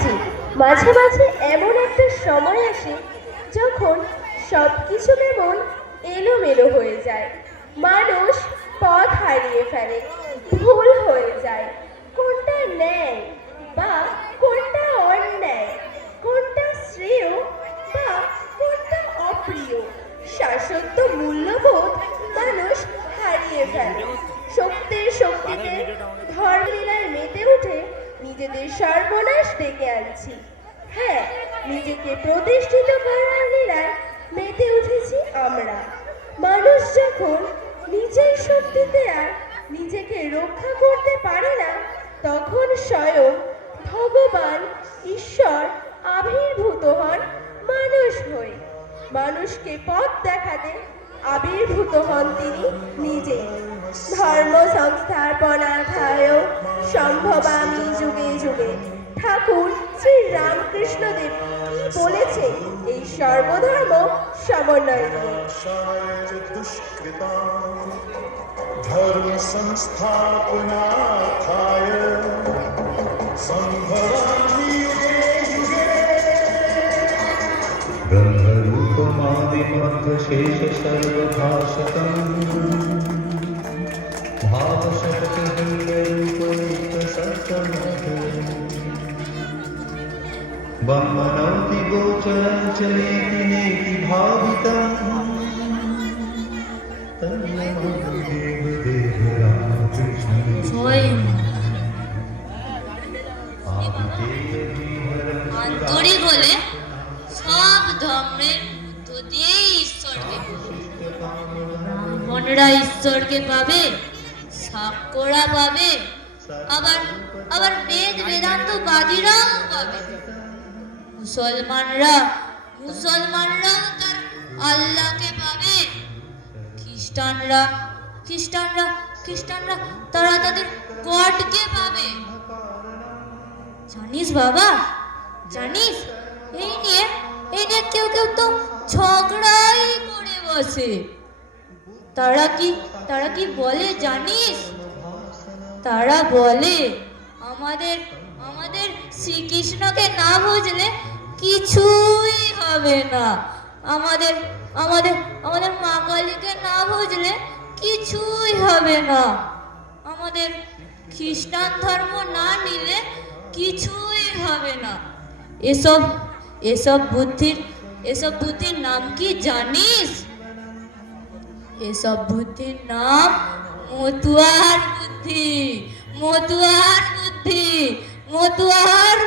জি, মাঝে মাঝে এমন একটা সময় আসে যখন সব কিছু কেমন এলোমেলো হয়ে যায়। মানুষ পথ হারিয়ে ফেলে, ভুল হয়ে যায়। কোনটা ন্যায় বা কোনটা অন্যায়, কোনটা শ্রেয় বা কোনটা অপ্রিয়, শাশ্বত মূল্যবোধ মানুষ হারিয়ে ফেলে। শক্তির শক্তিতে ধর্মলীলায় মেতে উঠে নিজেদের সর্বনাশ ডেকে আনছি। হ্যাঁ, নিজেকে প্রতিষ্ঠিত করার লীলায় মেতে উঠেছি আমরা। মানুষ যখন নিজের শক্তিতে আর নিজেকে রক্ষা করতে পারে না, তখন স্বয়ং ভগবান ঈশ্বর আবির্ভূত হন মানুষ হয়ে। মানুষকে পথ দেখাতে আবির্ভূত হন তিনি নিজেই। ধর্ম সংস্থাপনার্থায় সম্ভবামি যুগে যুগে। ঠাকুর শ্রী রামকৃষ্ণদেব কি বলেছে এই সর্বধর্ম সমন্বয় নিয়ে? ধর্ম সংস্থাপনার্থায় সম্ভবামি যুগে যুগে। ब्रह्मरूपमादिमध्वशेष सर्वभाषकम् भावशतकहृदयरूपनित्यसत्यमधुरम् वमनौति गोचरं च नेति नेति भावितम् तन्नमो देवदेव रामकृष्ण আন্তরিক হলে সব ধর্মের মধ্য দিয়েই ঈশ্বরকে ব্রাহ্মণরা ঈশ্বরকে পাবে, শাক্যরা পাবে, আবার আবার বেদ বেদান্তবাদীরাও পাবে। মুসলমানরাও তার আল্লাহকে পাবে। খ্রিস্টানরা তারা তাদের গডকে পাবে। জানিস বাবা, জানিস এই নিয়ে কেউ তো ঝগড়াই করে বসে। তারা কি বলে জানিস? তারা বলে আমাদের শ্রীকৃষ্ণকে না বুঝলে কিছুই হবে না। আমাদের মা কালীকে না বুঝলে কিছুই হবে না। আমাদের খ্রিস্টান ধর্ম না নিলে কিছুই হবে না। এসব বুদ্ধির নাম কি জানিস? এসব বুদ্ধির নাম মতুয়ার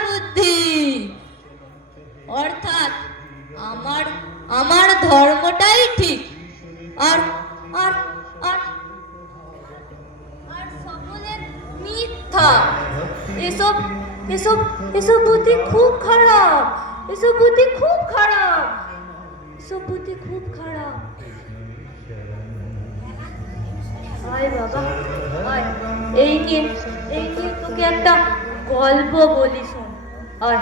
বুদ্ধি। অর্থাৎ আমার ধর্মটাই ঠিক, আর সকলের মিথ্যা। এসব বুদ্ধি খুব খারাপ। আয় বাবা, আয়, এই নিয়ে তোকে একটা গল্প বলি, শোন। আয়।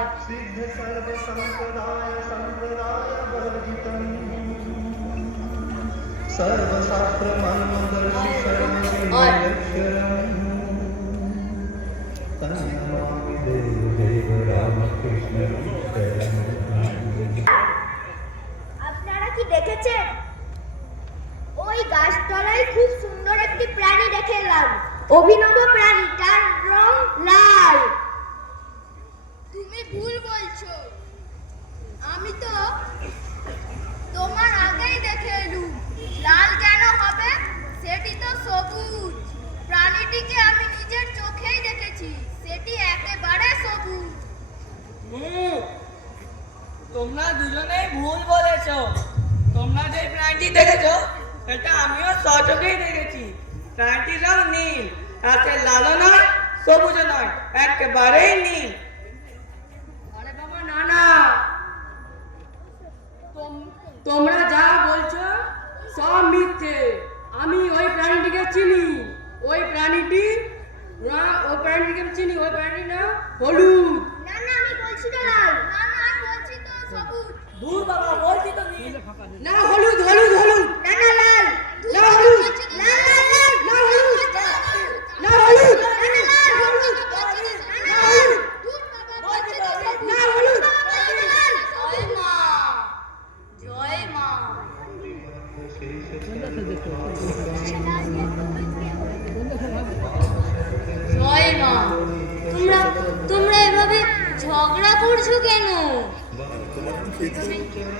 আপনারা কি দেখেছেন? ওই গাছতলায় খুব সুন্দর একটি প্রাণী দেখে এলাম। অভিনব প্রাণী, তার রং লাল। তুমি ভুল বলছো, আমি তো তোমার আগেই দেখে এলুম। লাল কেন হবে? সেটি তো সবুজ। প্রাণীটিকে আমি নিজের চোখেই দেখেছি, সেটি একেবারে সবুজ। তোমরা দুজনেই ভুল বলেছো। তোমরা যে প্রাণীটি দেখেছো এটা আমিও সচোখেই দেখেছি। প্রাণীটির রং নীল, তাতে লালও নয় সবুজও নয়, একেবারেই নীল। আরে বাবা না, তোমরা যা বলছো সব মিথ্যে। আমি ওই প্রাণীটিকে চিনি। ওই প্রাণীটির না হলুদ। না আমি বলছি তো লাল। না আমি বলছি তো সবুজ। দূর বাবা, বলছি তো নীল। না হলুদ। না লাল। না হলুদ। লাল। না হলুদ। না হলুদ। না লাল। না হলুদ। না হলুদ। ঝগড়া করছো কেন?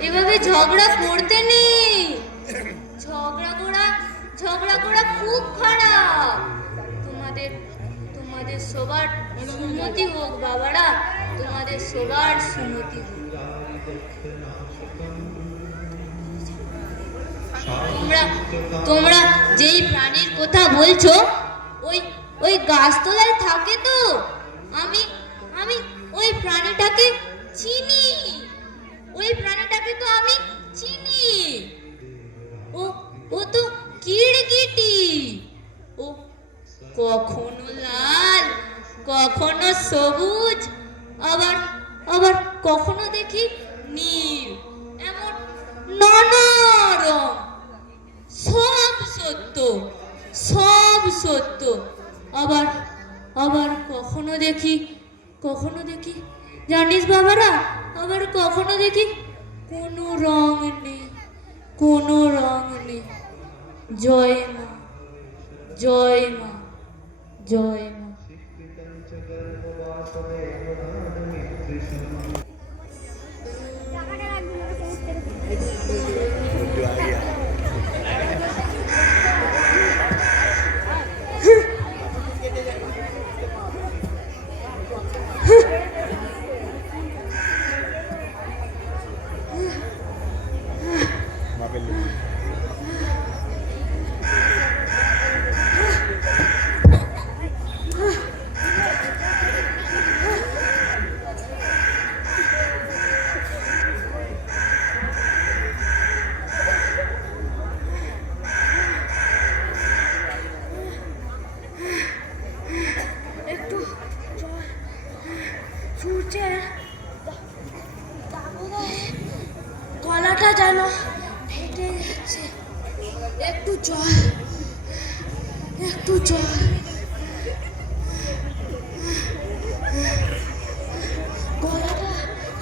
এভাবে ঝগড়া করতে নেই। ঝগড়া করা খুব খারাপ। তোমাদের সবার সুমতি হোক বাবারা, তোমাদের সবার সুমতি হোক। তোমরা যেই প্রাণীর কথা বলছো ওই গাছতলায় থাকে তো। আমি ওই প্রাণীটাকে চিনি। আমি চিনি। ও তো কিড়কিটি। ও কখনো লাল, কখনো সবুজ, আবার কখনো দেখি নীল, এমন নানা রং। সব সত্য। আবার কখনো দেখি জানিস বাবারা, আবার কখনো দেখি কোনো রং নেই। জয় মা, জয় মা, জয় মা। একটু সূর্যের দাবদাহে গলাটা যেন ফেটে যাচ্ছে। একটু জল গলাটা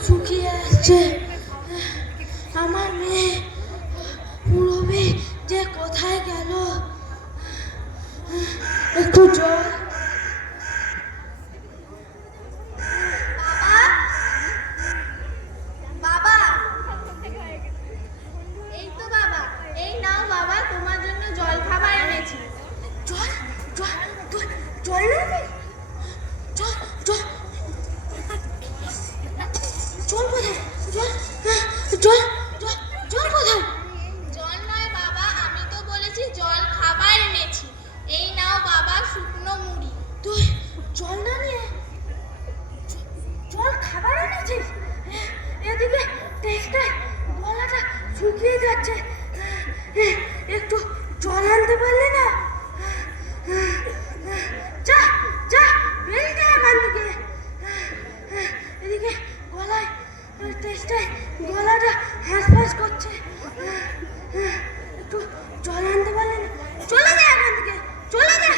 শুকিয়ে আসছে। আমার মেয়ে পুরবী যে কোথায় গেল? একটু জল। বাবা, এই তো বাবা, এই নাও বাবা, তোমার জন্য জল খাবার এনেছি। জল নেবে? জল কোথায়? জল কোথায়? জল নয় বাবা, আমি তো বলেছি জল খাবার এনেছি। এই নাও বাবা, শুকনো মুড়ি। তুই জল না নিয়ে জল খাবার এনেছিস? এদিকে দেখতে গলাটা শুকিয়ে যাচ্ছে। একটু জল আনতে পারলে না? যা বেরিয়ে যা এখান থেকে। এদিকে গলায় টেস্টায় গলাটা হাঁসফাঁস করছে। একটু জল আনতে পারলে না? চলে যা এখান থেকে, চলে যা।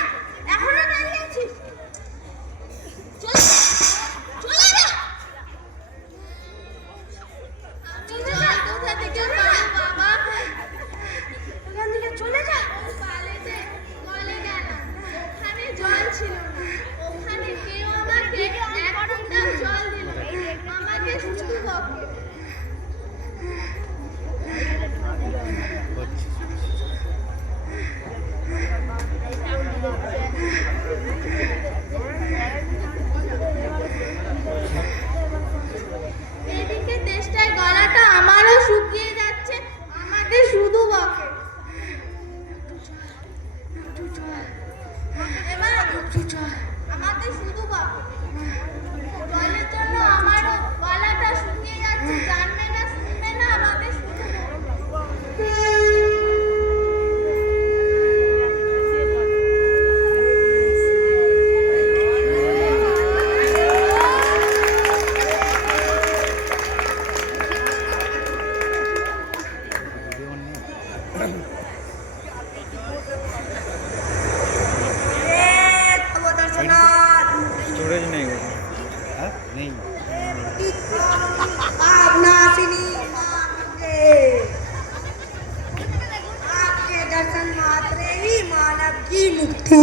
এখনো দাঁড়িয়ে আছিস? চলে যা। আমি জল কোথা থেকে পাবো বাবা? এখান থেকে চলে যা। কলেজে গেলাম, ওখানে জল ছিল না। ওখানে কেউ আমাকে এক ফোঁটাও জল দিল না। আমাকে শুধু বকে। এদিকে তেষ্টায় গলাটা আমারও শুকিয়ে যাচ্ছে, আমাকে শুধু বকে। এবার আমাকে শুধু বকে। জলের জন্য আমারও গলাটা শুকিয়ে যাচ্ছে, জানবে না শুনবে না, আমাকে শুধু বকে। स्टोरेज नहीं होगा। हाँ नहीं आपके दर्शन मात्र ही मानव की मुक्ति।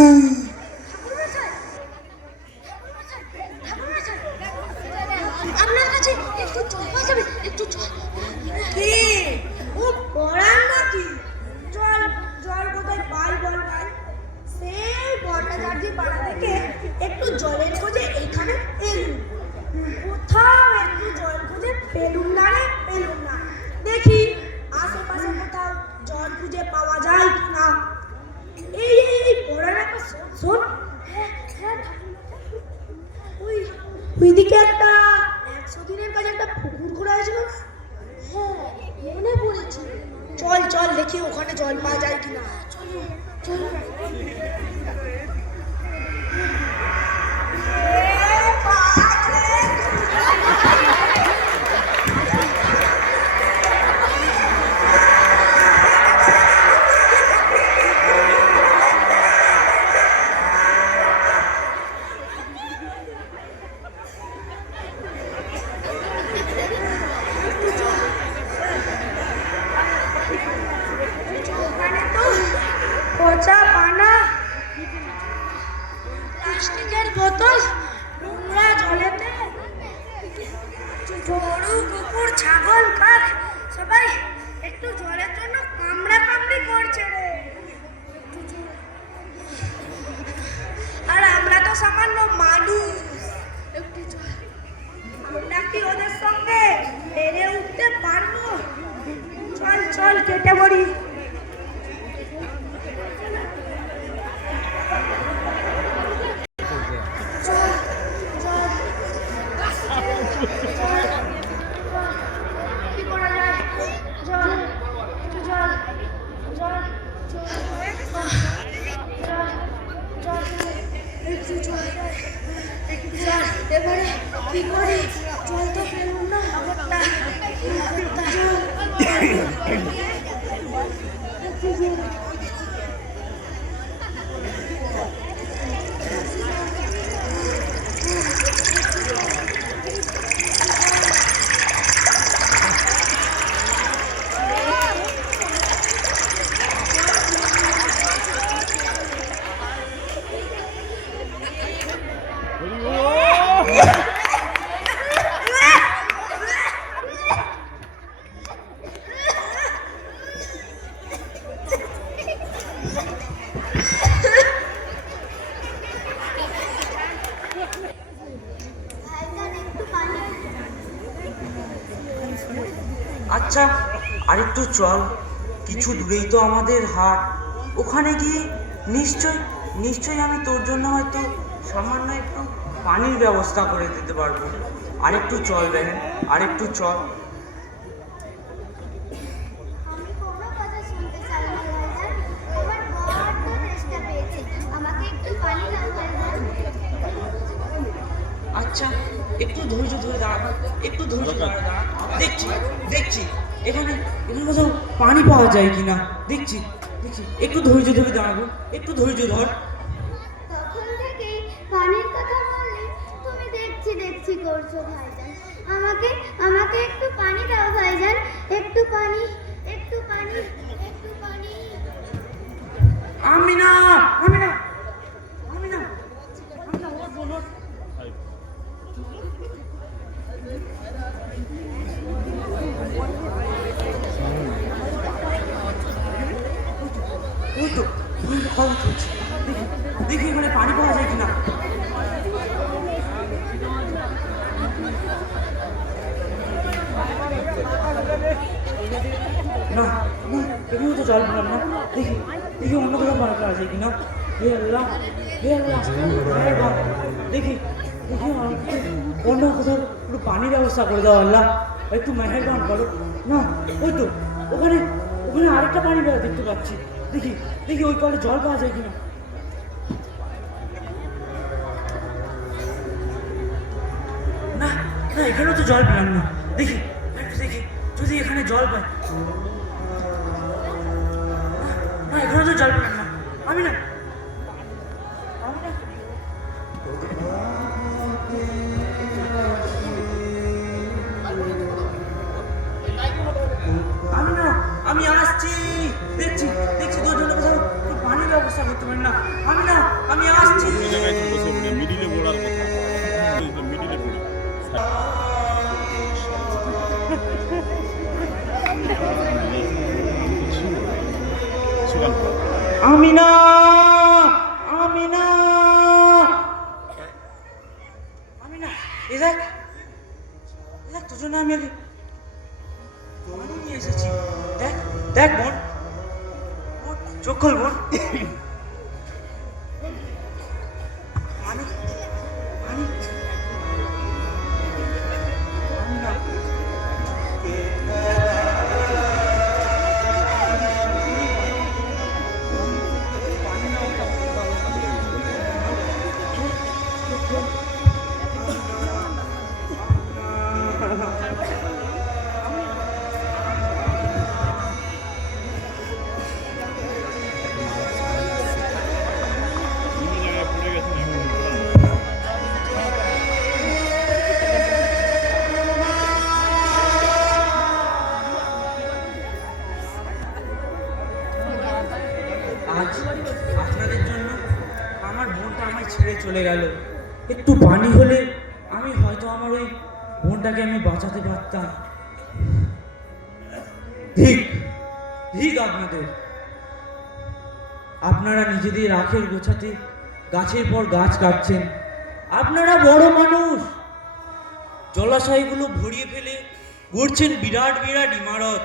আছে, একটু জল পাওয়া যাবে, একটু জল। কি ও পড়ান নাকি? জল জল কোথায় পাই বল ভাই? সেই ভট্টাচার্য পাড়া থেকে একটু জলের খোঁজে এখানে এলুম, কোথাও একটু জল খুঁজে পেলুম না রে, পেলুম না। দেখি আশেপাশে কোথাও জল খুঁজে পাওয়া যায় কিনা। এই পড়ার একটা শোন, ওইদিকে একটা 100 দিনের কাছে একটা পুকুর খোঁড়া হয়েছিল না? হ্যাঁ মনে পড়েছে। চল চল দেখি ওখানে জল পাওয়া যায় কিনা। চলো চলো। পচা পানা, প্লাস্টিকের বোতল, নোংরা জলেতে গরু কুকুর ছাগল কাক সবাই একটু জলের জন্য কামড়া কামড়ি করছে রে। আর আমরা তো সামান্য মানুষ, একটু জল। আমরা কি ওদের সঙ্গে পেরে উঠতে পারবো? চল চল কেটে পড়ি। কি করা যায়? জল জল জল জল একটু জল একটু জল। এবারে কি করি? জল তো পেলাম না, জল একটু জল। আচ্ছা আরেকটু চল, কিছু দূরেই তো আমাদের হাট, ওখানে গিয়ে নিশ্চয়ই আমি তোর জন্য হয়তো সামান্য একটু পানির ব্যবস্থা করে দিতে পারবো। আরেকটু চল বেহেন, আরেকটু চল। আমি কোনো কথা শুনতে চাই না ভাইজান, আমার বড্ড তেষ্টা পেয়েছে, আমাকে একটু পানি দাও ভাইজান। আচ্ছা একটু ধৈর্য ধরে দাঁড়া, একটু ধৈর্য ধরে দাঁড়া। দেখছি এখানে কোথাও পানি পাওয়া যায় কিনা, দেখছি একটু ধৈর্য ধরে দাঁড়াবো, একটু ধৈর্য ধর। তখন থেকেই পানির কথা বললে তুমি দেখছি করছো ভাইজান। আমাকে একটু পানি দাও ভাইজান, একটু পানি। আমিনা ওই তো কথা চলছে, দেখি এখানে পানি পাওয়া যায় কিনা। না এখানে তো জল পেলাম না, দেখি অন্য কোথাও পানি পাওয়া যায় কিনা। হে আল্লাহ দেখি অন্য কোথাও একটু পানির ব্যবস্থা করে দাও আল্লাহ, একটু মেহেরবান করো না। ওই তো ওখানে আরেকটা পানি দেখতে পাচ্ছি, দেখি ওই কলে জল পাওয়া যায় কিনা। না এখানেও তো জল পেলাম না, দেখি যদি এখানে জল পাই। না এখানে তো জল পেলাম না। আমি না আমি আসছি, দেখছি তোর জন্য কোথাও পানির ব্যবস্থা করতে পারি না। আমি আসছি। মিডিলে পড়ার কথা, মিডিলে পড়ি আমিনা, আমিনা, আমিনা, এ দেখ, তোর জন্য আমি নিয়ে এসেছি। দেখ দেখ বোন, চোখ খোল বোন। আমি আমি আমিনা। আজ আপনাদের জন্য আমার বোনটা আমায় ছেড়ে চলে গেল। একটু পানি হলে আমি হয়তো আমার ওই বোনটাকে আমি বাঁচাতে পারতাম। ঠিক ঠিক আপনাদের, আপনারা নিজেদের আখের গোছাতে গাছের পর গাছ কাটছেন। আপনারা বড় মানুষ, জলাশয়গুলো ভরিয়ে ফেলে গড়ছেন বিরাট বিরাট ইমারত।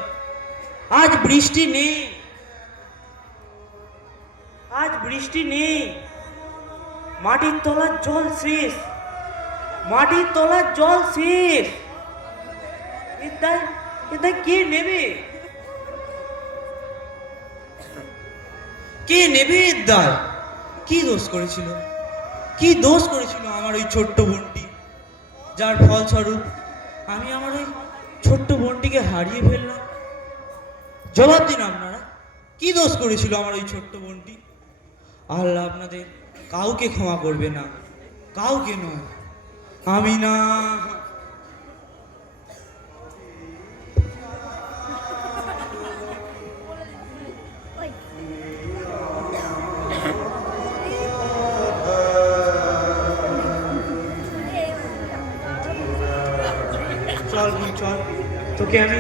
আজ বৃষ্টি নেই, আজ বৃষ্টি নেই, মাটির তলার জল শেষ, মাটির তলার জল শেষ। এটাই কে নেবে? কে নেবে এর দায়? কি দোষ করেছিল, কি দোষ করেছিল আমার ওই ছোট্ট বোনটি, যার ফলস্বরূপ আমি আমার ওই ছোট্ট বোনটিকে হারিয়ে ফেললাম? জবাব দিন আপনারা, কি দোষ করেছিল আমার ওই ছোট্ট বোনটি? আল্লাহ আপনাদের কাউকে ক্ষমা করবে না, কাউকে নয়। আমি না। চল বোন চল, তোকে আমি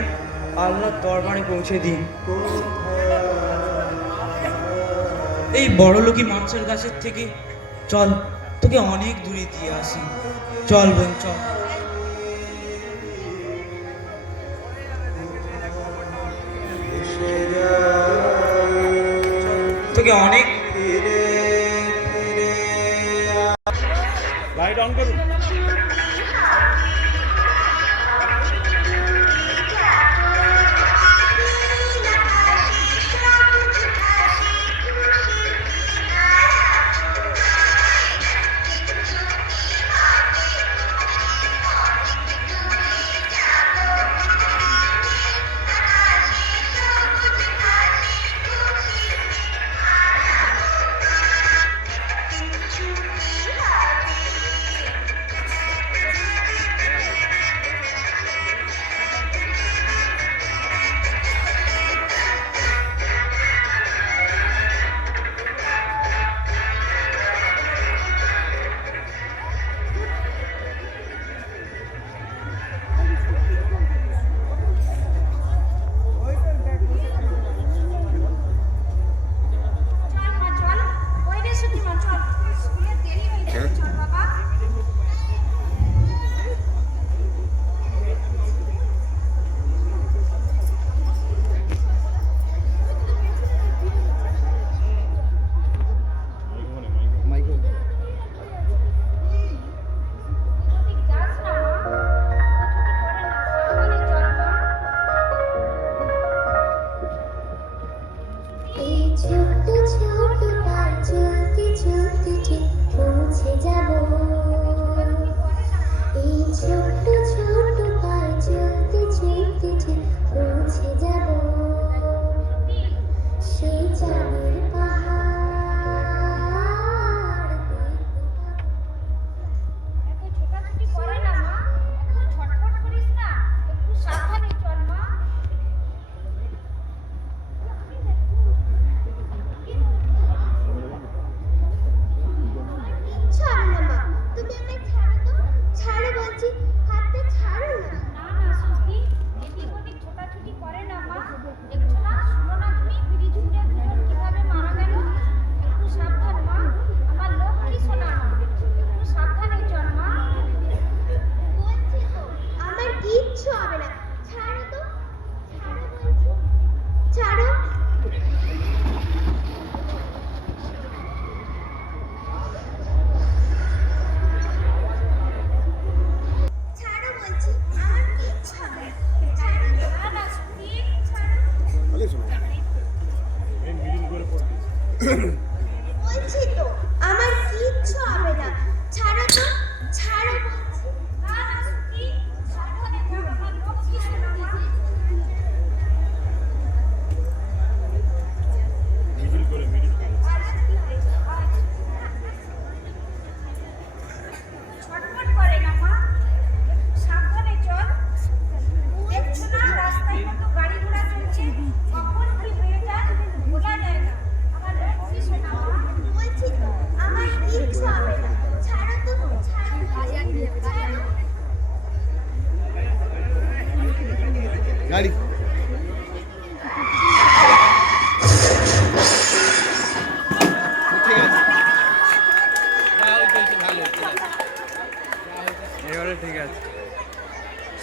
আল্লাহর দরবারে পৌঁছে দিই। এই বড়লোকি মানুষের কাছের থেকে চল, তোকে অনেক দূরে দিয়ে আসি। চল বোন চল। তোকে অনেক লাইট অন করুন।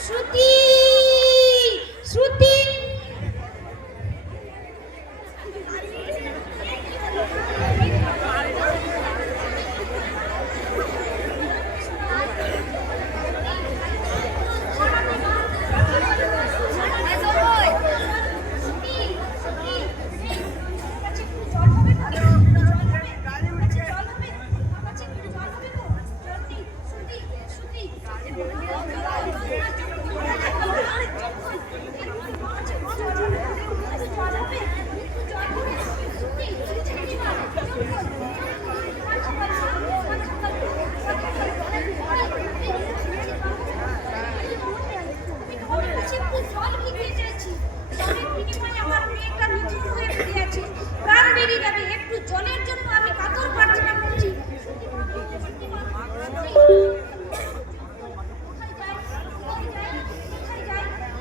শ্রুতি শ্রুতি প্রাণ বেরিয়ে যাবে একটু জলের জন্য আমি কাতর প্রার্থনা করছি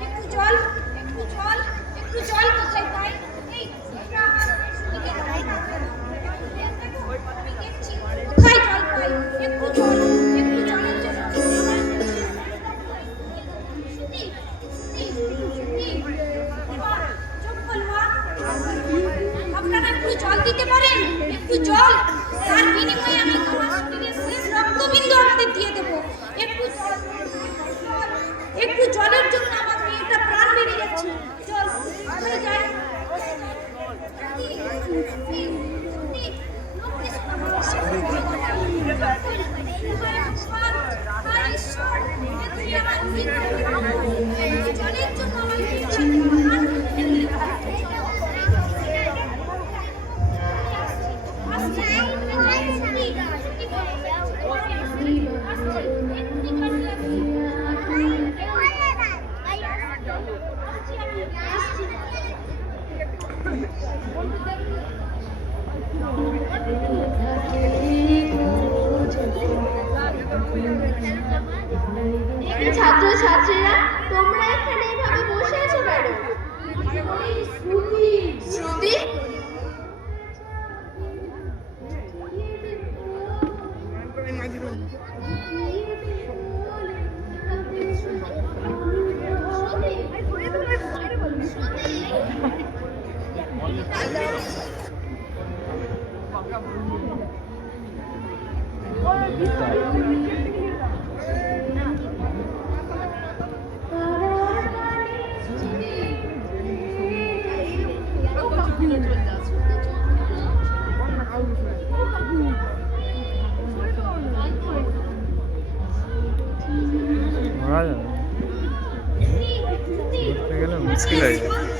একটু জল একটু জল একটু জল কোথায় পাই এই কোথায় জল পাই একটু জল একটু জলের জন্য আপনারা একটু জল দিতে পারেন একটু জল তার বিনিময়ে আমি তোমার শরীরের শেষ রক্তবিন্দু আমাদের দিয়ে দেবো একটু জল একটু জলের জন্য আমার মেয়েটা প্রাণ বেরিয়ে যাচ্ছে জল হয়ে যায় জলের জন্য আমার ছাত্রছাত্রীরা তোমরা এখানে এভাবে বসে আছো কেন? শ্রুতি মারা যাবে বলতে গেলে মুশকিল হয়ে যাবে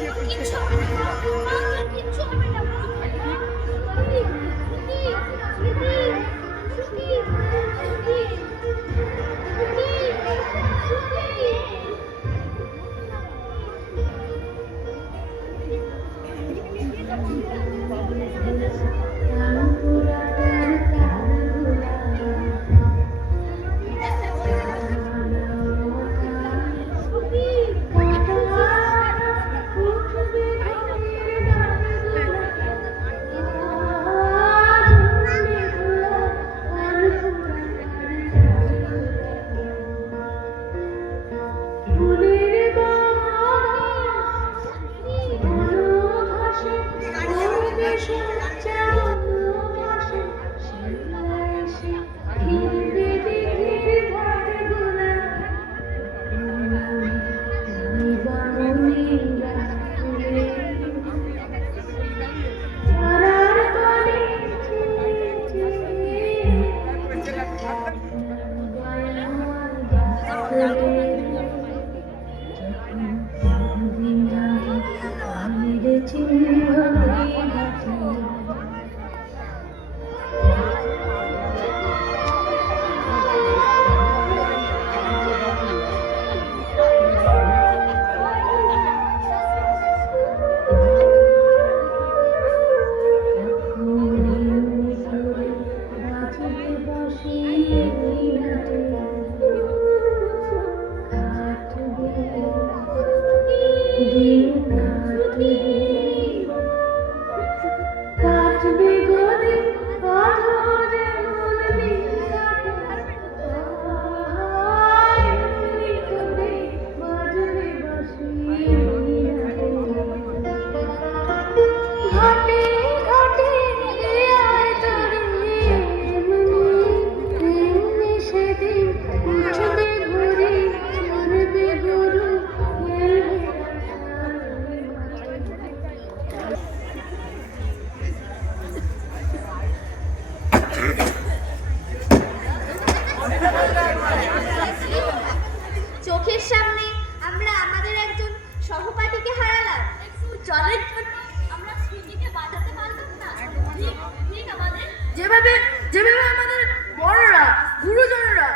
সামনে আমরা আমাদের একজন সহপাঠীকে হারালাম। একটু জলের জন্য আমরা স্মৃতিকে বাঁচাতে পারলাম না। ঠিক ঠিক আমাদের যেভাবে যেভাবে আমাদের বড়রা গুরুজনরা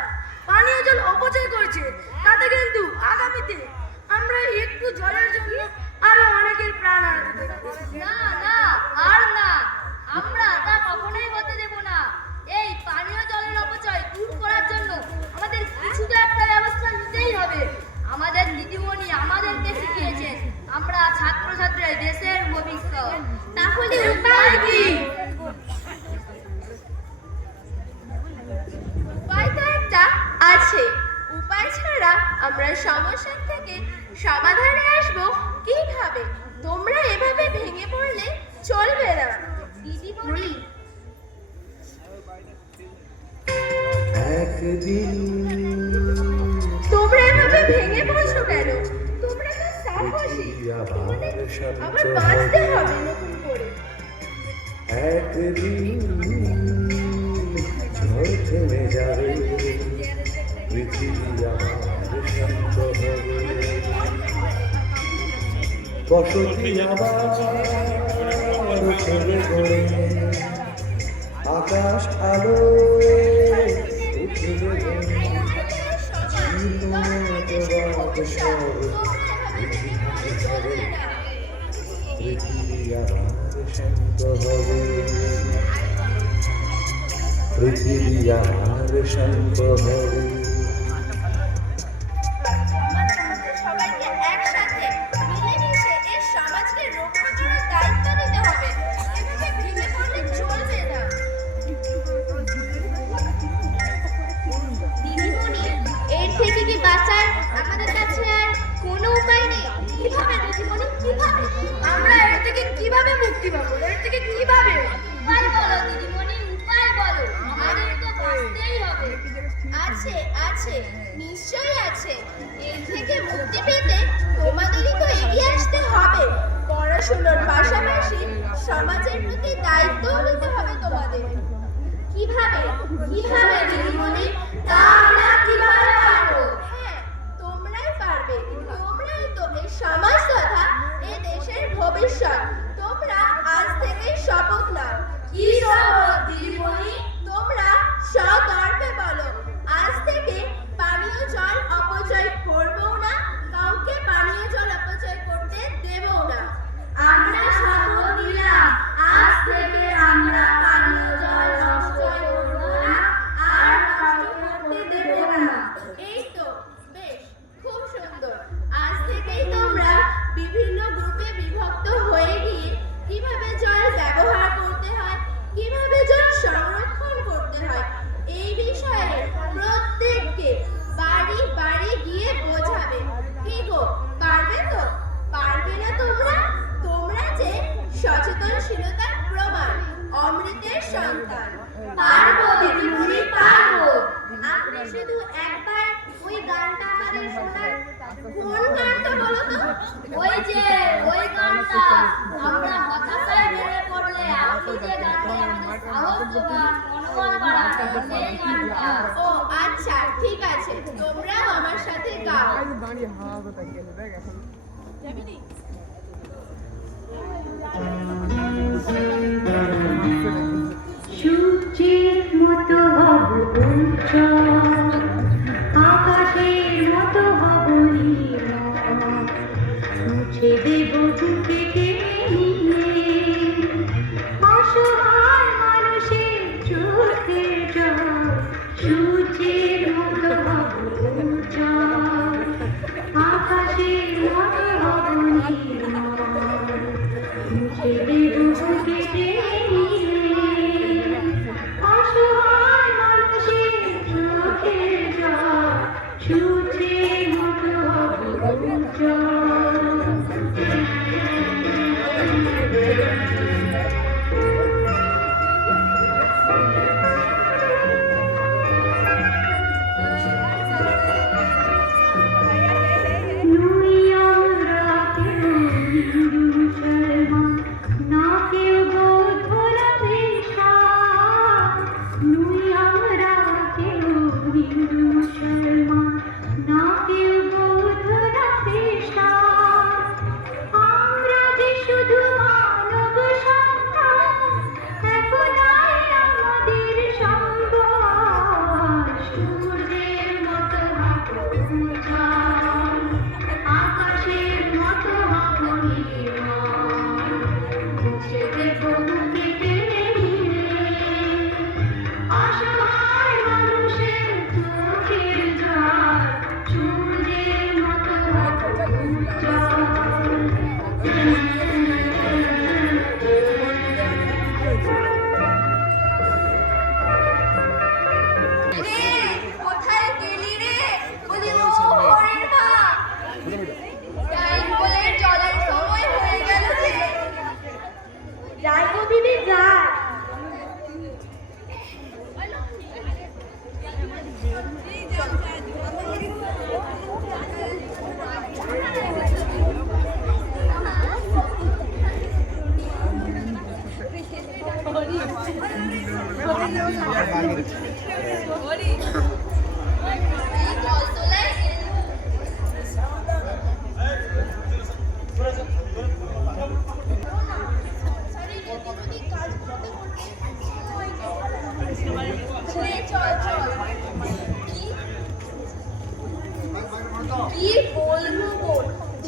পানীয় জল অপচয় করছে, তাতে কিন্তু আগামীতে আমরা একটু জলের জন্য আরো অনেকের প্রাণ হারাতে দেখবো। না না আর না, আমরা তা কখনোই হতে দেব না। এই পানীয় জলের অপচয় দূর করার জন্য আমাদের কিছু তো একটা ব্যবস্থা নিতেই হবে। আমাদের দিদিমণি আমাদেরকে শিখিয়েছেন আমরা ছাত্রছাত্রীরা দেশের ভবিষ্যৎ। তাহলে উপায় কি? উপায় তো একটা আছে। উপায় ছাড়া আমরা সমস্যা থেকে সমাধানে আসবো কিভাবে? তোমরা এভাবে ভেঙে পড়লে চলবে না। দিদিমণি একদিন তোমরা এভাবে ভেঙে পড়ছো কেন? তোমরা তো সাহসী, তোমাদের আবার বাঁচতে হবে নতুন করে। একদিন ঝড় থেমে যাবে, পৃথিবী আমার শান্ত হবে, বসতি আবার ছেড়ে গড়ে, আকাশ আলো উঠে গড়ে, পৃথিবী আমার শান্ত হবে, পৃথিবী আমার শান্ত হবে। আমাদের সবাইকে একসাথে মিলেমিশে এই সমাজকে রক্ষা করার দায়িত্ব নিতে হবে। এভাবে ভেঙে পড়লে চলবে না। দিদিমণি, এর থেকে কি বাঁচার আমাদের কাছে আর কোনো উপায় নেই? কিভাবে দিদিমণি, কিভাবে? আমরা এর থেকে কিভাবে মুক্তি পাবো? এর থেকে কিভাবে? উপায় বলো দিদিমণি, উপায় বলো। আমাদের তো বাঁচতেই হবে। আছে আছে, নিশ্চয়ই আছে। এর থেকে মুক্তি পেতে তোমাদেরই তো এগিয়ে আসতে হবে। পড়াশোনার পাশাপাশি সমাজের প্রতি দায়িত্বও নিতে হবে তোমাদের। কিভাবে কিভাবে দিদিমণি? তা আমরা কিভাবে পারবো? হ্যাঁ, তোমরাই পারবে। তোমরাই তো এই সমাজ তথা এই দেশের ভবিষ্যৎ। তোমরা আজ থেকেই শপথ নাও। কি শপথ দিদিমণি? তোমরা সগর্বে বলো, আজ থেকে পানীয় জল অপচয় করবো না, কাউকে পানীয় জল অপচয় করতে দেবো না। আমরা শপথ নিলাম, আজ থেকে আমরা পানীয় জল অপচয় করবো না, আর নষ্ট করতে দেবো না। এই তো বেশ, খুব সুন্দর। আজ থেকেই তোমরা বিভিন্ন গ্রুপে বিভক্ত হয়ে গিয়ে কিভাবে জল ব্যবহার করতে হয়, কিভাবে জল সংরক্ষণ করতে হয়, এই বিষয়ে প্রত্যেককে বাড়ি বাড়ি গিয়ে বোঝাবে। কি গো, পারবে তো? পারবে না তোমরা? তোমরা যে সচেতনশীলতার প্রমাণ, অমৃতের সন্তান। পারবো দিদিমণি, পারবো। আপনি শুধু একবার ওই গানটা আমাদের শোনান। কোন গানটা বলো তো? ওই যে ওই গানটা, আমরা হতাশায় বেড়ে পড়লে আপনি যে গানটা আমাদের সাহস যোগান, মনোবল বাড়ান, সেই গানটা। ও আচ্ছা, ঠিক আছে, তোমরাও আমার সাথে গাও। সূর্যের মতো হব উজ্জ্বল, আকাশের মতো হব নীল, মুছে দেব বুকে টেনে অসহায় মানুষের চোখের জল। সূর্যের মতো হব উজ্জ্বল, আকাশের মতো হব নীল, মুছে দেব বুকে টেনে অসহায় মানুষের চোখের জল। সূর্যের মতো হব উজ্জ্বল। নুই আমরা কেউ হিন্দু মুসলমান, না কেউ বৌদ্ধ না খ্রিস্টান। নুই আমরা কেউ হিন্দু মুসলমান, না কেউ বৌদ্ধ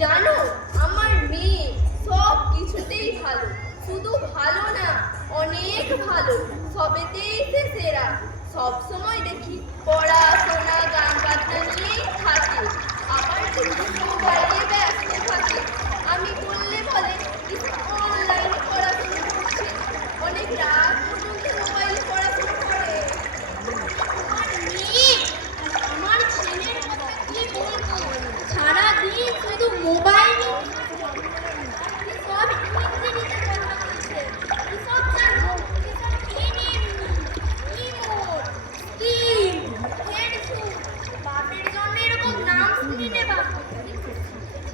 জানো আমার মেয়ে সব কিছুতেই ভালো, শুধু ভালো না অনেক ভালো, সবেতেই সে সেরা। সব সময় দেখি পড়াশোনা গান বাজনা নিয়েই থাকে, আবার কিন্তু মোবাইলে ব্যস্ত থাকে। আমি বললে বলে অনলাইনে পড়াশোনা করছে, অনেক রাত পর্যন্ত মোবাইলে পড়াশোনা করে। আমার ছেলের কথা কি বলবো, সারাদিন শুধু মোবাইল সব ইংরেজিতে কথা বলছে, সব জানো বাপের জন্য এরকম নাম শুনি নে বাবা।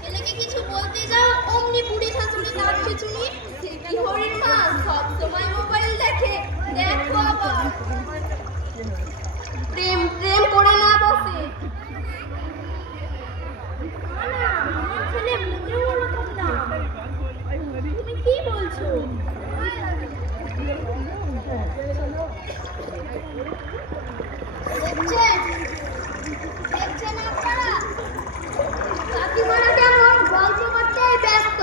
ছেলেকে কিছু বলতে যাও অমনি বুড়ি শাশুড়ি নাম পেছুনি, সে কি হরির মা সব সময় মোবাইল দেখে। দেখো আবার প্রেম প্রেম করে না বসে। আমার ছেলে মোটেও ওরকম না। তুমি কি বলছো? দেখছেন আপনারা কাকিমারা কেমন গল্প করতে ব্যস্ত,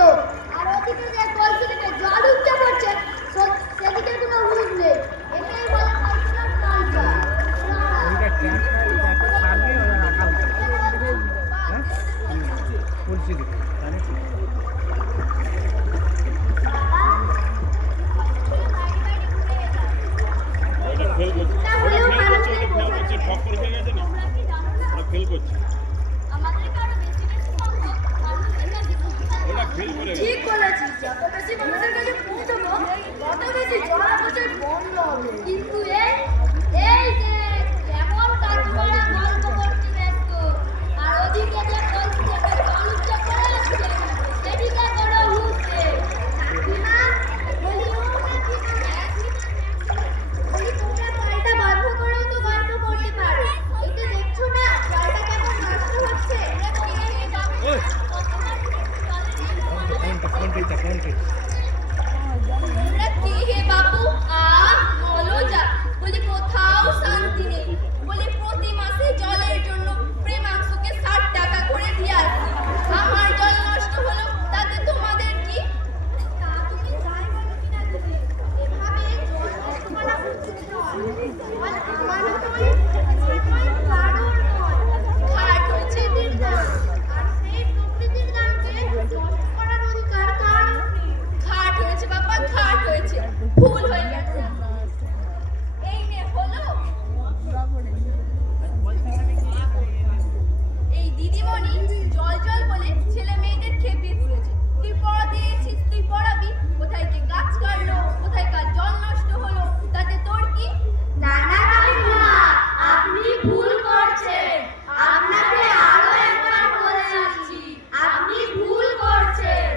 আর ওদিকে যে কলসিতে জল উঠতে পড়ছে সেদিকে কোনো হুঁশ নেই। এটাই বলে কলসিটার কালচার। ঠিক বলেছিস, যত বেশি মানুষের কাছে পৌঁছবো তত বেশি জল অপচয় বন্ধ হবে। কিন্তু এই যে কেমন কাকিমারা গল্প করতে ব্যস্ত, আর ওদিকে যে কলসিতে জল উঠতে পড়ে আছে সেদিকে কোনো হুঁশ নেই। কাকিমা বলি, ও কাকিমা বলি তোমরা জলটা বন্ধ করেও তো গল্প করতে পারো। এই তো দেখছো না জলটা কেমন নষ্ট হচ্ছে। তোমরা কে হে বাবু? বলো যা। বলি কোথাও শান্তি নেই, বলি প্রতি মাসে জলের জন্য প্রেমাংশুকে 60 টাকা করে দিয়ে আসি। আমার জল নষ্ট হলো তাতে তোমাদের কি? তা তুমি যাই বলো কিনা দিদি, এভাবে জল নষ্ট করা উচিত নয়। জল আমারও নয়, কারোর নয়। খাট হয়েছে এদের দাম, আর সেই প্রকৃতির দামকে নষ্ট করার অধিকার কারোর নেই। খাট হয়েছে বাবা, খাট হয়েছে, ভুল হয়ে গেছে। এই নে হলো। এই দিদিমণি জল জল বলে ছেলে মেয়েদের খেপিয়ে তুলেছে। তুই পড়াতে এসেছিস, তুই পড়াবি, কোথায় কে গাছ কাটলো, কোথায় কার জল নষ্ট হলো, তাতে তোর কি? না না কাকিমা, আপনি ভুল করছেন। আপনাকে আরো একবার বলে যাচ্ছি, আপনি ভুল করছেন।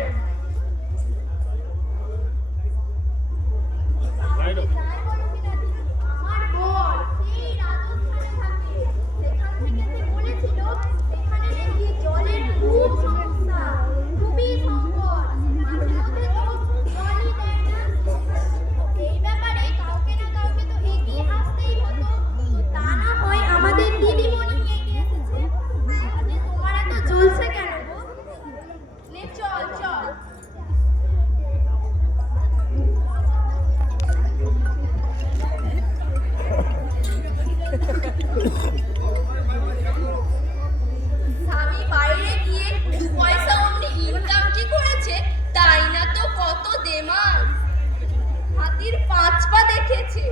আমার বর সেই রাজস্থানে থাকে, সেখান থেকে সে বলেছিল সেখানে নাকি জলের খুব সমস্যা, খুবই সংকট, মাঝে মধ্যে তো জলই দেয় না। এই ব্যাপারে কাউকে না কাউকে তো এগিয়ে আসতেই হতো, তো তা না হয় আমাদের দিদিমণি এগিয়ে এসেছে। আরে তোমার এত জ্বলছে কেন গো? নে চল চল। স্বামী বাইরে গিয়ে 2 পয়সা অমনি ইনকাম কি করেছে তাই না তো কত দেমাগ। হাতির 5 পা দেখেছে,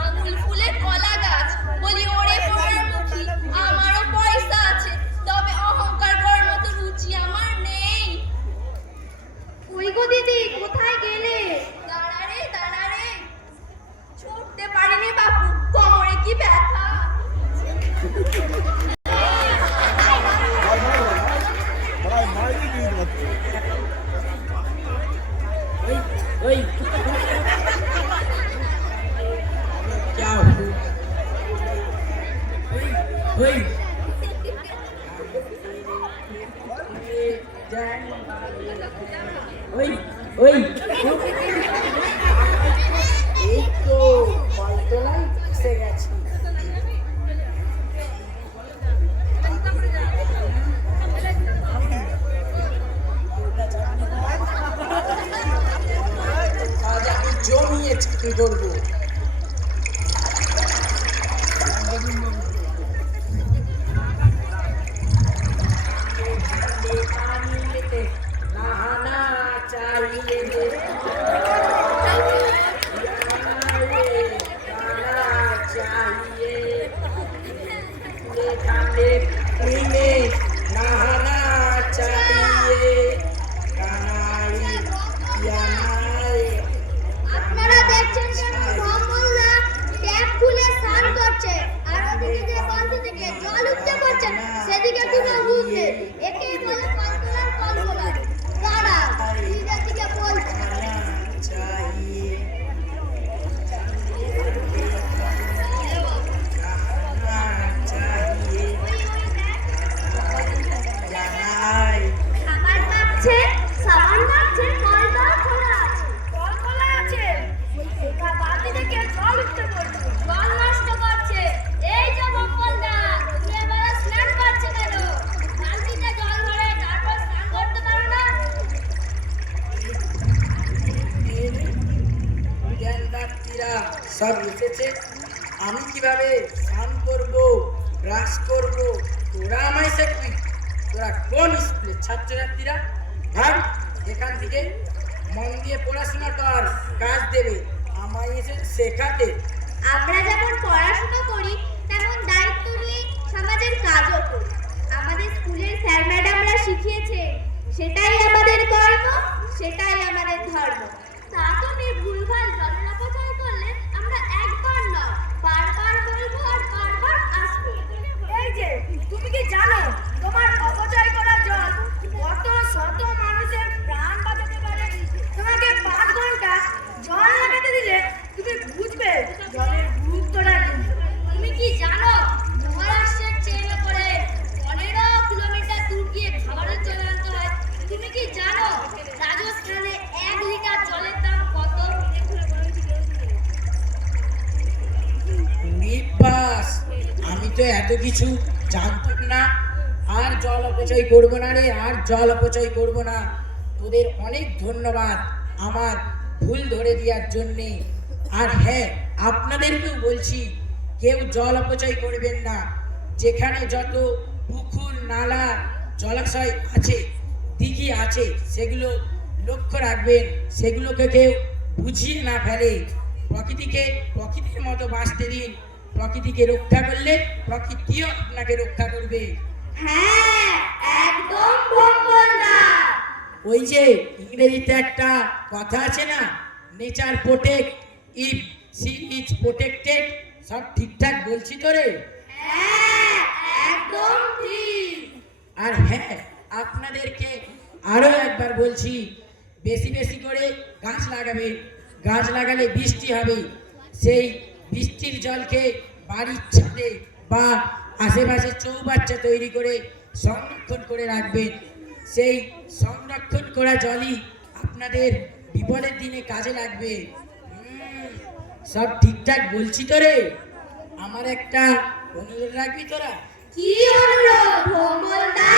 আঙুল ফুলে কলা গাছ। বলি ওরে পড়ারমুখী, আমারও পয়সা আছে, তবে অহংকার করার মতো রুচি আমার নেই। ওই গো দিদি, কোথায় গেলে? দাঁড়া রে, ছুটতে পারিনি বাপু, কোমরে কি ব্যথা। ওই क्या ওই ওই ওই এই তো কলতলায় এসে গেছি। জমিয়ে চাকরি করবো। नहाना चाहिए खाने पीने नहाना चाहिए আপনারা দেখছেন কমলা ট্যাপ খুলে স্নান করছে আর ওদিকে যে বালতি থেকে জল উঠতে করছে সেদিকে দুটো বুঝলে একে বলে কলকলা কারা নিজের দিকে বলছে খাবার পাচ্ছে সাবান পাচ্ছে কলটা খোলা আছে কলকলা আছে ওটা বালতি থেকে জল উঠতে করছে জল নষ্ট করছে। এই যে মঙ্গলদা, তুমি এবারে স্নান করছে কেন? বালতিতে জল ভরে তারপর স্নান করতে পারো না? জ্ঞানদাত্রীরা সব এসেছে, আমি কিভাবে স্নান করব, ব্রাশ করব, তোরা আমায় শেখাবি? তোরা কোন স্কুলের ছাত্রছাত্রীরা? ভাগ এখান থেকে, মন দিয়ে পড়াশোনা কর, কাজ দেবে, আমায় এসে শেখাতে। আমরা যেমন পড়াশোনা করি তেমন দায়িত্ব নিয়ে সমাজের কাজও করি। আমাদের স্কুলের স্যার ম্যাডামরা শিখিয়েছে, সেটাই আমাদের কর্ম, সেটাই আমাদের ধর্ম। তা তুমি ভুলভাল জলের অপচয় করলে আমরা একবার নয় বারবার বলবো আর বারবার আসবো। এই যে তুমি কি জানো তোমার অপচয় করা জল কত শত মানুষের প্রাণ বাঁচাতে পারে? তোমাকে 5 ঘন্টা জল লাগাতে দিলে তুমি বুঝবে জলের গুরুত্বটা কি। তুমি কি জানো মহারাষ্ট্রের ট্রেনে করে 15 কিলোমিটার দূর গিয়ে খাবারের জল আনতে হয়? তুমি কি জানো রাজস্থানে 1 লিটার জলের দাম কত? নিবাস, আমি তো এত কিছু জানতাম না। আর জল অপচয় করবো না রে, আর জল অপচয় করবো না। তোদের অনেক ধন্যবাদ আমার ভুল ধরে দেওয়ার জন্যে। আর হ্যাঁ, আপনাদেরকেও বলছি, কেউ জল অপচয় করবেন না। যেখানে যত পুকুর, নালা, জলাশয় আছে, দিঘি আছে, সেগুলো লক্ষ্য রাখবেন, সেগুলোকে কেউ বুঝিয়ে না ফেলে। প্রকৃতিকে প্রকৃতির মতো বাঁচতে দিন। প্রকৃতিকে রক্ষা করলে প্রকৃতিও আপনাকে রক্ষা করবে। হ্যাঁ, একদম মঙ্গলদা। ওই যে ইংরেজিতে একটা কথা আছে না, nature protect if she is protected. সব ঠিকঠাক বলছি তো রে? হ্যাঁ, একদম ঠিক। আর হ্যাঁ, আপনাদেরকে আরো একবার বলছি, বেশি বেশি করে গাছ লাগাবে। গাছ লাগালে বৃষ্টি হবে, সেই বৃষ্টির জলকে বাড়ির ছাদে বা আশেপাশে চৌবাচ্চা তৈরি করে সংরক্ষণ করে রাখবেন। সেই সংরক্ষণ করা জলই আপনাদের বিপদের দিনে কাজে লাগবে। সব ঠিকঠাক বলছি তো রে? আমার একটা অনুরোধ রাখবি তোরা? কি অনুরোধ মঙ্গলদা?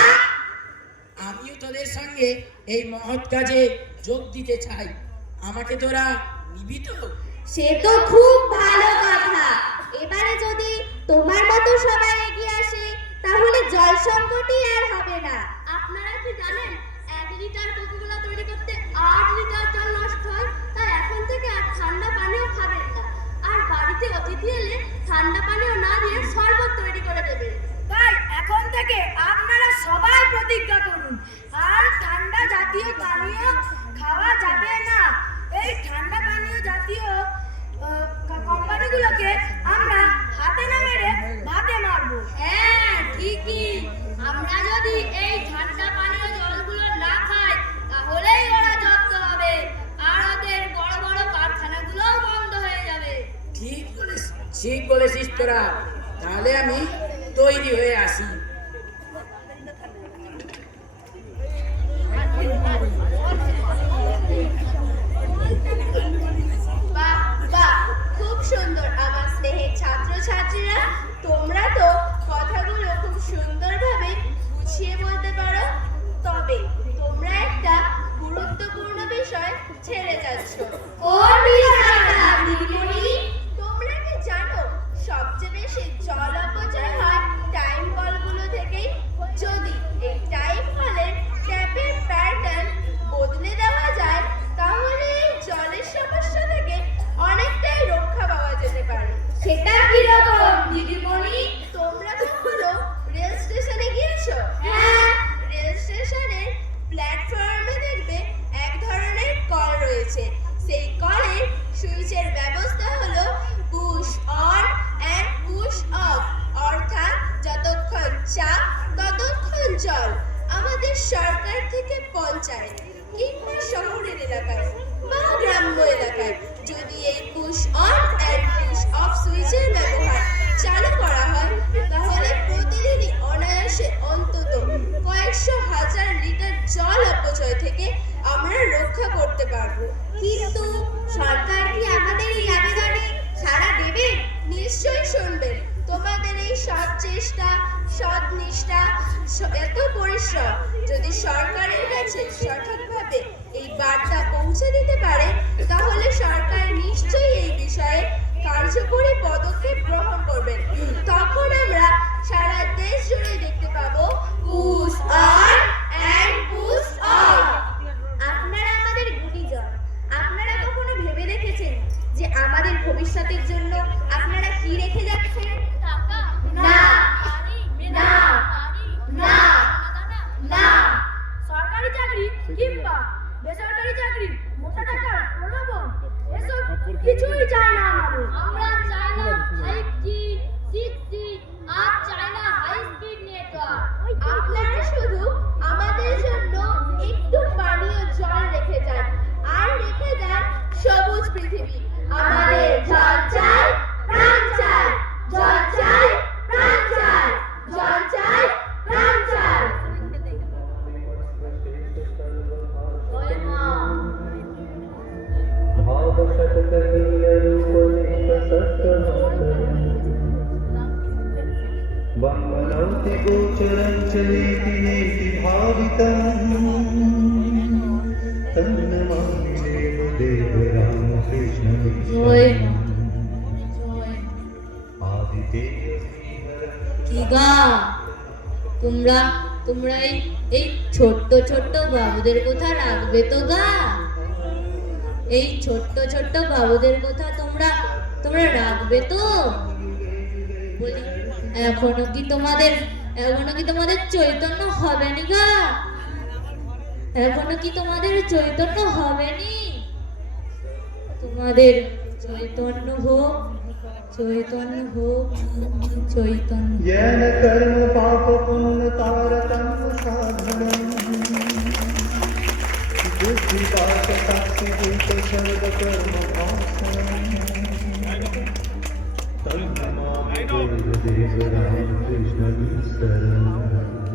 আমিও তোদের সঙ্গে এই মহৎ কাজে যোগ দিতে চাই। আমাকে তোরা নিবি তো? সে তো খুব ভালো কথা। এবারে যদি তোমার মতো সবাই এগিয়ে আসে তাহলে জল সংকটই আর হবে না। আপনারা কি জানেন 1 লিটার কোকাকোলা তৈরি করতে 8 লিটার জল নষ্ট হয়? তাই এখন থেকে আর ঠান্ডা পানীয় খাবেন না। আর বাড়িতে অতিথি এলে ঠান্ডা পানীয় না দিয়ে শরবত তৈরি করে দেবেন। তাই এখন থেকে আপনারা সবাই প্রতিজ্ঞা করুন, আর ঠান্ডা জাতীয় পানীয় খাওয়া যাবে না। এই ঠান্ডা পানীয় জাতীয় কোম্পানিগুলোকে আমরা হাতে না মেরে ভাতে মারবো। হ্যাঁ, ঠিকই। আমরা যদি এই ঠান্ডা পানীয় জলগুলো না খাই তাহলেই ওরা জব্দ হবে আর ওদের বড় বড় কারখানাগুলোও বন্ধ হয়ে যাবে। ঠিক বলেছিস তোরা। তাহলে আমি তৈরি হয়ে আসি। বাহ বাহ, খুব সুন্দর আমার স্নেহের ছাত্রছাত্রীরা। তোমরা তো কথাগুলো খুব সুন্দরভাবে গুছিয়ে বলতে পারো। তবে তোমরা একটা গুরুত্বপূর্ণ বিষয় ছেড়ে যাচ্ছ। কোন বিষয়টা? স্টেশনের প্ল্যাটফর্মে দেখবে এক ধরনের কল রয়েছে। সেই কলের সুইচের ব্যবস্থা হলো push on and push of, অর্থাৎ যতক্ষণ চাপ ততক্ষণ জল। আমাদের সরকার থেকে পঞ্চায়েত কিংবা শহরের এলাকায় বা গ্রাম্য এলাকায় যদি এই push on and push of সুইচের ব্যবহার চালু করা হয় তাহলে প্রতিদিনই অনায়াসে অন্তত কয়েকশো হাজার লিটার জল অপচয় থেকে আমরা রক্ষা করতে পারবো। কিন্তু সরকার কি আমাদের এই আবেদনে সাড়া দেবে? নিশ্চয়ই শুনবেন। তোমাদের এই সৎ চেষ্টা, সৎ নিষ্ঠা, এত পরিশ্রম যদি সরকারের কাছে সঠিকভাবে এই বার্তা পৌঁছে দিতে পারে তাহলে সরকার নিশ্চয়ই এই বিষয়ে কার্যকরী পদক্ষেপ গ্রহণ করবেন। তখন আমরা সারা দেশ জুড়ে দেখতে পাবো push on and push of. আপনারা আমাদের গুণীজন। আপনারা কখনো ভেবে দেখেছেন যে আমাদের ভবিষ্যতের জন্য আপনারা কি রেখে যাচ্ছেন? না, না, না, না। সরকারি চাকরি কিংবা বেসরকারি চাকরি, মোটা টাকার প্রলোভন, এসব কিছুই চাই না আমাদের। আমরা চাই না 5G, 6G আর চাই না হাই স্পিড নেটওয়ার্ক। আপনারা শুধু আমাদের জন্য একটু পানীয় জল রেখে যান আর রেখে যান সবুজ পৃথিবী। আমাদের জল চাই, প্রাণ চাই, জল চাই, প্রাণ চাই, জল চাই, প্রাণ চাই। वन्दनौति गोचरं चलेति नेति भावितम् तन्नमामि देवदेव रामकृष्णं কি গা, তোমরা তোমরা এই ছোট্ট ছোট্ট বাবুদের কথা রাখবে তো গা? এই ছোট্ট ছোট্ট বাবুদের কথা তোমরা তোমরা রাখবে তো? বলি এখনো কি তোমাদের চৈতন্য হবেনি গা? এখনো কি তোমাদের চৈতন্য হবেনি? তোমাদের চৈতন্য হোক, চৈতন্য হোক, চৈতন্য। येन कर्म पाप पुण्य तारतम साधनम् बुद्धि पाप साक्षी भूत सर्व कर्म तन्नमामि देव रामकृष्ण ईश्वरम्।